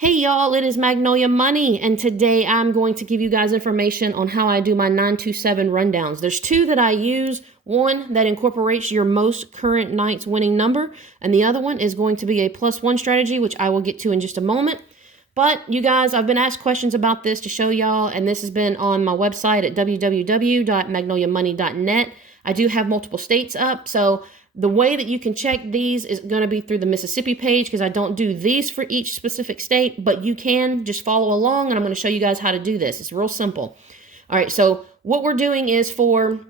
Hey y'all, it is Magnolia Money, and today I'm going to give you guys information on how I do my 927 rundowns. There's two that I use, one that incorporates your most current night's winning number, and the other one is going to be a +1 strategy, which I will get to in just a moment. But you guys, I've been asked questions about this to show y'all, and this has been on my website at www.magnoliamoney.net. I do have multiple states up, so the way that you can check these is going to be through the Mississippi page because I don't do these for each specific state, but you can just follow along and I'm going to show you guys how to do this. It's real simple. All right, so what we're doing is we're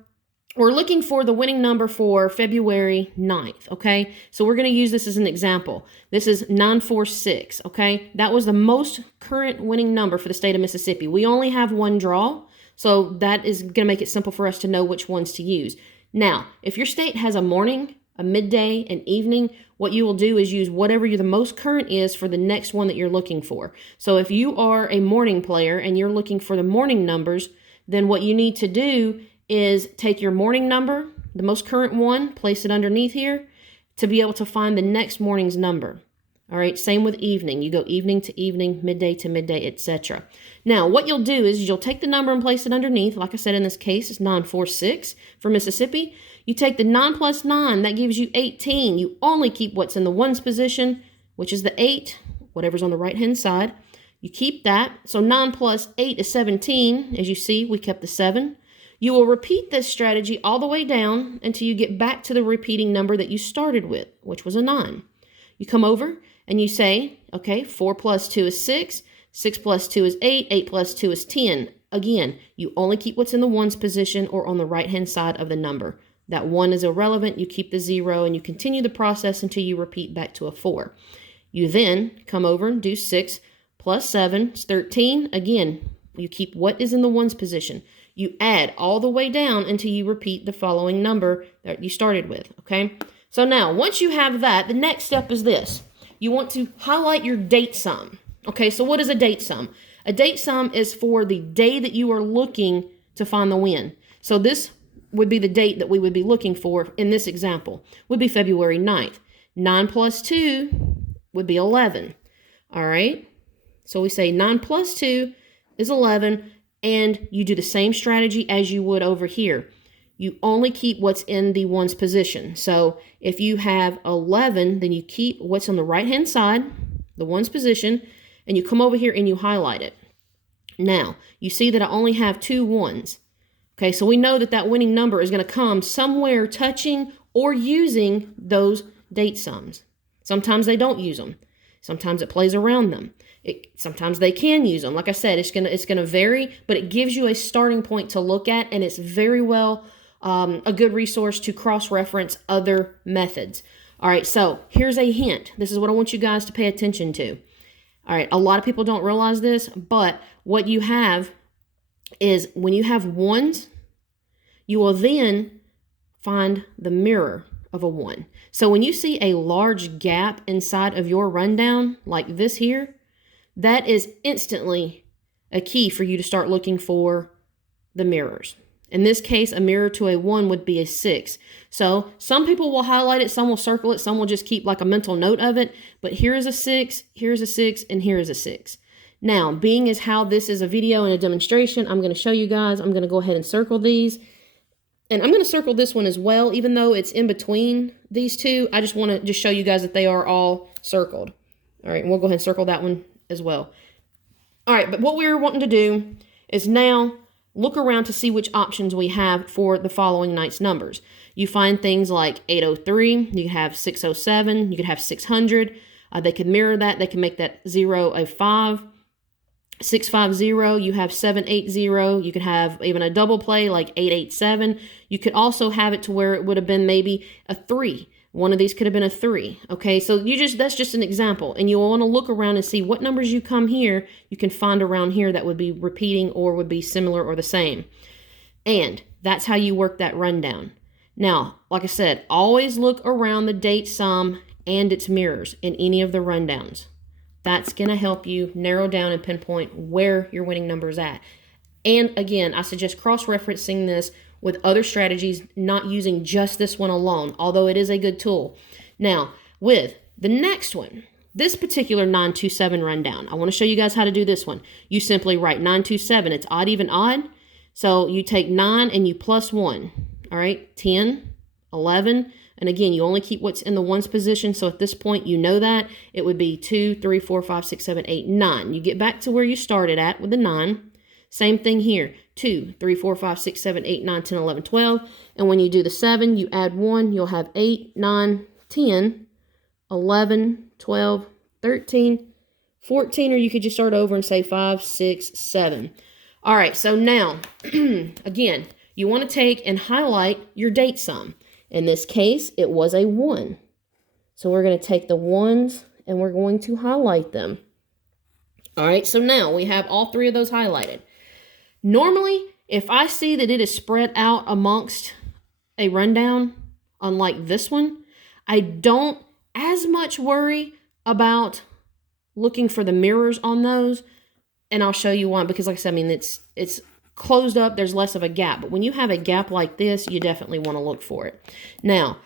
looking for the winning number for February 9th, okay? So we're going to use this as an example. This is 946, okay? That was the most current winning number for the state of Mississippi. We only have one draw, so that is going to make it simple for us to know which ones to use. Now, if your state has a morning, a midday, an evening, what you will do is use whatever the most current is for the next one that you're looking for. So if you are a morning player and you're looking for the morning numbers, then what you need to do is take your morning number, the most current one, place it underneath here to be able to find the next morning's number. All right, same with evening. You go evening to evening, midday to midday, etc. Now, what you'll do is you'll take the number and place it underneath. Like I said, in this case, it's 946 for Mississippi. You take the 9 plus 9, that gives you 18. You only keep what's in the ones position, which is the 8, whatever's on the right-hand side. You keep that. So 9 plus 8 is 17. As you see, we kept the 7. You will repeat this strategy all the way down until you get back to the repeating number that you started with, which was a 9. You come over and you say, okay, 4 plus 2 is 6, 6 plus 2 is 8, 8 plus 2 is 10. Again, you only keep what's in the ones position or on the right-hand side of the number. That 1 is irrelevant, you keep the 0, and you continue the process until you repeat back to a 4. You then come over and do 6 plus 7 is 13. Again, you keep what is in the ones position. You add all the way down until you repeat the following number that you started with, okay? So now, once you have that, the next step is this. You want to highlight your date sum. Okay, so what is a date sum? A date sum is for the day that you are looking to find the win. So this would be the date that we would be looking for in this example, would be February 9th. 9 plus 2 would be 11. All right, so we say 9 plus 2 is 11, and you do the same strategy as you would over here. You only keep what's in the ones position. So if you have 11, then you keep what's on the right-hand side, the ones position, and you come over here and you highlight it. Now, you see that I only have 2 ones. Okay, so we know that that winning number is going to come somewhere touching or using those date sums. Sometimes they don't use them. Sometimes it plays around them. Sometimes they can use them. Like I said, it's gonna vary, but it gives you a starting point to look at, and it's very well a good resource to cross-reference other methods. All right, so here's a hint. This is what I want you guys to pay attention to. All right, a lot of people don't realize this, but what you have is when you have ones, you will then find the mirror of a 1. So when you see a large gap inside of your rundown, like this here, that is instantly a key for you to start looking for the mirrors. In this case, a mirror to a 1 would be a 6. So some people will highlight it, some will circle it, some will just keep like a mental note of it. But here is a 6, here's a 6, and here is a 6. Now, being as how this is a video and a demonstration, I'm going to show you guys. I'm going to go ahead and circle these. And I'm going to circle this one as well, even though it's in between these two. I just want to just show you guys that they are all circled. All right, and we'll go ahead and circle that one as well. All right, but what we're wanting to do is now look around to see which options we have for the following night's numbers. You find things like 803, you could have 607, you could have 600. They could mirror that. They can make that 0 a 5. 650, you have 780. You could have even a double play like 887. You could also have it to where it would have been maybe a 3. One of these could have been a 3. Okay, so that's just an example. And you'll want to look around and see what numbers you come here, you can find around here that would be repeating or would be similar or the same. And that's how you work that rundown. Now, like I said, always look around the date sum and its mirrors in any of the rundowns. That's going to help you narrow down and pinpoint where your winning number is at. And again, I suggest cross-referencing this with other strategies, not using just this one alone, although it is a good tool. Now, with the next one, this particular 927 rundown, I want to show you guys how to do this one. You simply write 927. It's odd, even, odd. So you take 9 and you plus 1. All right, 10, 11. And again, you only keep what's in the ones position. So at this point, you know that. It would be 2, 3, 4, 5, 6, 7, 8, 9. You get back to where you started at with the 9. Same thing here. 2, 3, 4, 5, 6, 7, 8, 9, 10, 11, 12. And when you do the 7, you add 1. You'll have 8, 9, 10, 11, 12, 13, 14. Or you could just start over and say 5, 6, 7. All right, so now, again, you want to take and highlight your date sum. In this case, it was a 1. So we're going to take the 1s and we're going to highlight them. All right, so now we have all 3 of those highlighted. Normally, if I see that it is spread out amongst a rundown, unlike this one, I don't as much worry about looking for the mirrors on those. And I'll show you why, because like I said, I mean, it's closed up, there's less of a gap. But when you have a gap like this, you definitely want to look for it. Now,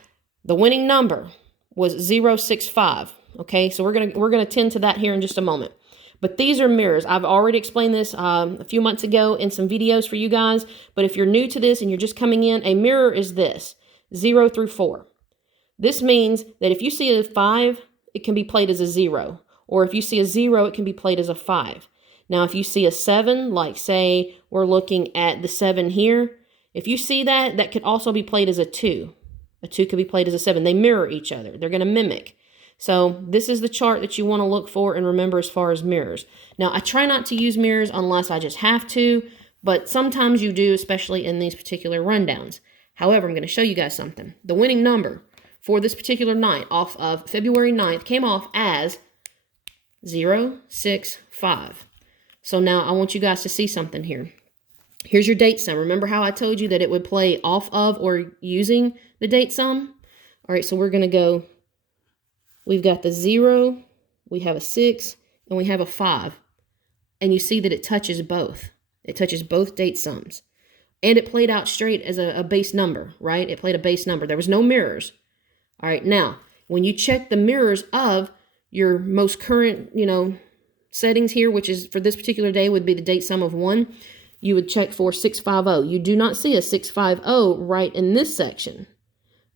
the winning number was 065. Okay, so we're gonna tend to that here in just a moment. But these are mirrors. I've already explained this a few months ago in some videos for you guys. But if you're new to this and you're just coming in, a mirror is this, 0 through 4. This means that if you see a 5, it can be played as a 0. Or if you see a 0, it can be played as a 5. Now, if you see a 7, like say we're looking at the 7 here, if you see that, that could also be played as a 2. A 2 could be played as a 7. They mirror each other. They're going to mimic. So this is the chart that you want to look for and remember as far as mirrors. Now, I try not to use mirrors unless I just have to, but sometimes you do, especially in these particular rundowns. However, I'm going to show you guys something. The winning number for this particular night off of February 9th came off as 065. So now I want you guys to see something here. Here's your date sum. Remember how I told you that it would play off of or using the date sum? All right, so we're going to go, we've got the 0, we have a 6, and we have a 5. And you see that it touches both. It touches both date sums. And it played out straight as a base number, right? It played a base number. There was no mirrors. All right, now, when you check the mirrors of your most current, settings here, which is for this particular day would be the date sum of 1, you would check for 650. You do not see a 650 right in this section.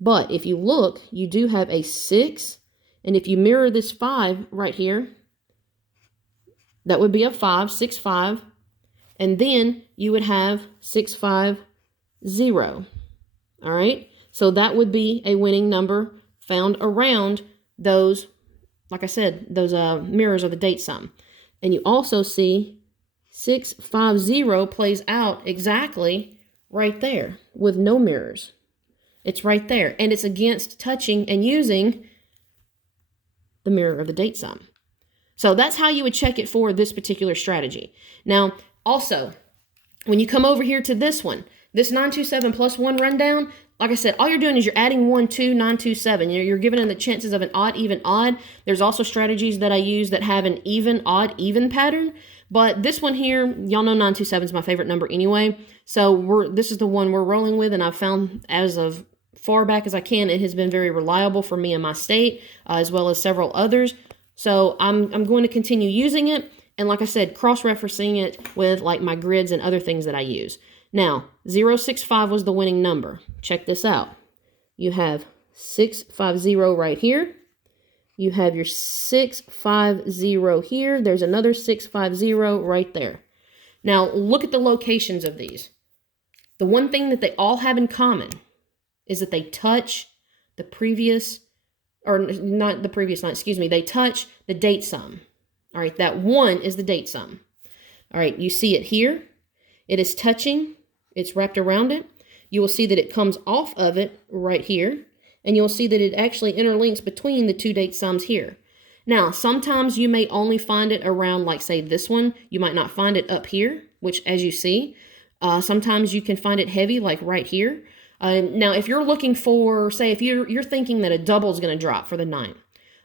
But if you look, you do have a 6, and if you mirror this 5 right here, that would be a 5, 65, and then you would have 650. All right, so that would be a winning number found around those, like I said, those mirrors of the date sum. And you also see 650 plays out exactly right there with no mirrors. It's right there. And it's against touching and using the mirror of the date sum. So that's how you would check it for this particular strategy. Now, also, when you come over here to this one, this 927 plus 1 rundown, like I said, all you're doing is you're adding 1 to 927. You're giving them the chances of an odd, even, odd. There's also strategies that I use that have an even, odd, even pattern. But this one here, y'all know 927 is my favorite number anyway. So this is the one we're rolling with, and I've found as of far back as I can, it has been very reliable for me in my state, as well as several others. So I'm going to continue using it. And like I said, cross-referencing it with like my grids and other things that I use. Now, 065 was the winning number. Check this out. You have 650 right here. You have your 650 here. There's another 650 right there. Now, look at the locations of these. The one thing that they all have in common is that they touch the previous, or not the previous line, excuse me, they touch the date sum. All right, that 1 is the date sum. All right, you see it here. It is touching. It's wrapped around it. You will see that it comes off of it right here. And you'll see that it actually interlinks between the two date sums here. Now, sometimes you may only find it around, like, say, this one. You might not find it up here, which, as you see, sometimes you can find it heavy, like right here. Now, if you're looking for, say, if you're thinking that a double is going to drop for the 9,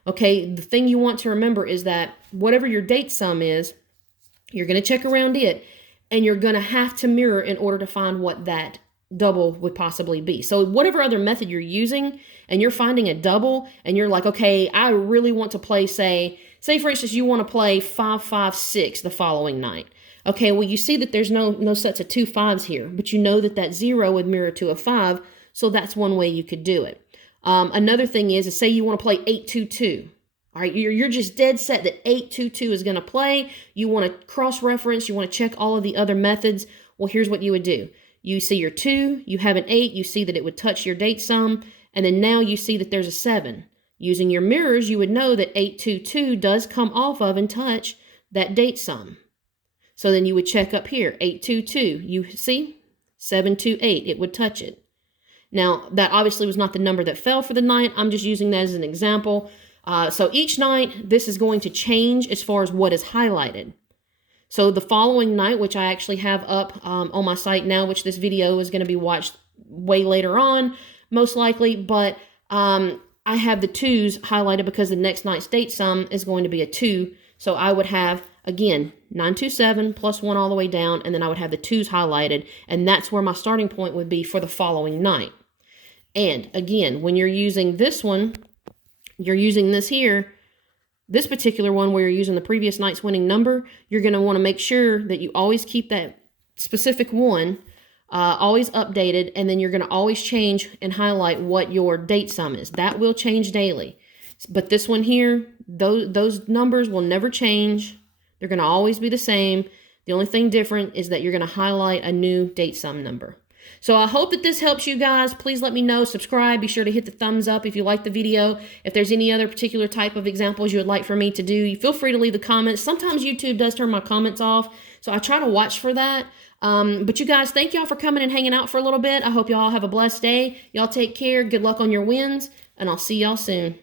okay, the thing you want to remember is that whatever your date sum is, you're going to check around it, and you're going to have to mirror in order to find what that double would possibly be. So whatever other method you're using and you're finding a double and you're like, okay, I really want to play, say for instance, you want to play 5-5-6 the following night. Okay, well, you see that there's no sets of 2 5s here, but you know that that 0 would mirror to a 5, so that's one way you could do it. Another thing is say you want to play 8-2-2. All right, you're just dead set that 8-2-2 is going to play. You want to cross-reference. You want to check all of the other methods. Well, here's what you would do. You see your 2, you have an 8, you see that it would touch your date sum, and then now you see that there's a 7. Using your mirrors, you would know that 8-2-2 does come off of and touch that date sum. So then you would check up here, 8-2-2. You see? 7-2-8, it would touch it. Now, that obviously was not the number that fell for the night. I'm just using that as an example. So each night, this is going to change as far as what is highlighted. So the following night, which I actually have up on my site now, which this video is going to be watched way later on, most likely, but I have the 2s highlighted because the next night's date sum is going to be a 2. So I would have, again, 927 plus 1 all the way down, and then I would have the 2s highlighted, and that's where my starting point would be for the following night. And again, when you're using this one, you're using this here, this particular one where you're using the previous night's winning number, you're going to want to make sure that you always keep that specific one always updated, and then you're going to always change and highlight what your date sum is. That will change daily. But this one here, those numbers will never change. They're going to always be the same. The only thing different is that you're going to highlight a new date sum number. So I hope that this helps you guys. Please let me know. Subscribe. Be sure to hit the thumbs up if you like the video. If there's any other particular type of examples you would like for me to do, feel free to leave the comments. Sometimes YouTube does turn my comments off, so I try to watch for that. But you guys, thank y'all for coming and hanging out for a little bit. I hope y'all have a blessed day. Y'all take care. Good luck on your wins, and I'll see y'all soon.